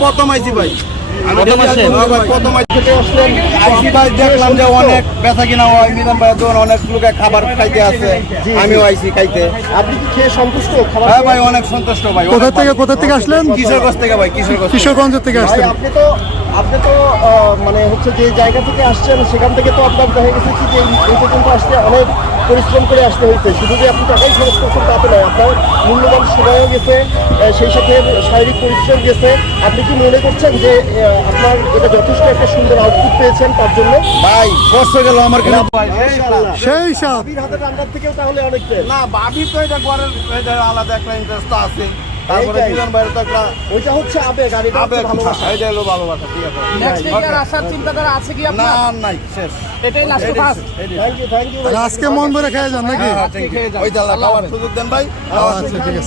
প্রথম আইসি ভাই, দেখলাম যে অনেক বেচা কিনা হয়, মিজান ভাই অনেক লোকে খাবার খাইতে আছে, আমিও আইসি খাইতে। আপনি কি খেয়ে সন্তুষ্ট? হ্যাঁ ভাই, অনেক সন্তুষ্ট ভাই। কোথা থেকে আসলেন? কিশোরগঞ্জ থেকে ভাই, কিশোরগঞ্জ থেকে আসছেন। আপনি তো মানে হচ্ছে যে জায়গা থেকে আসছেন সেখান থেকে তো আপনার দেখা গেছে কি যে এই পর্যন্ত আসতে অনেক পরিশ্রম করে আসতে হয়েছে। শুধু যে আপনি টাকাই খরচ করছেন তাতে নয়, আপনার মূল্যবান সময়ও গেছে, সেই সাথে শারীরিক পরিশ্রম গেছে। আপনি কি মনে করছেন যে আপনার এটা যথেষ্ট একটা সুন্দর আউটপুট পেয়েছেন তার জন্য? ভাই কষ্ট গেল আমার কিন্তু সেই সব হাতের রান্নার থেকেও তাহলে অনেক না, ভাবি তো এটা ঘরের আলাদা একটা ইন্টারেস্ট আছে। তারপরে মিজান ভাইয়ের তো একটা ওইটা হচ্ছে আবেগ, আর এটা হচ্ছে ভালোবাসা। এটা হলো ভালোবাসা। ঠিক আছে, নেক্সট ডে আর আসার চিন্তাধারা আছে কি আপনার? না নাই, শেষ, এটাই লাস্ট ক্লাস। থ্যাংক ইউ আজকে মন ভরে খেয়ে যান নাকি? ওই জায়গা খাওয়ার সুযোগ দেন ভাই। আচ্ছা ঠিক আছে।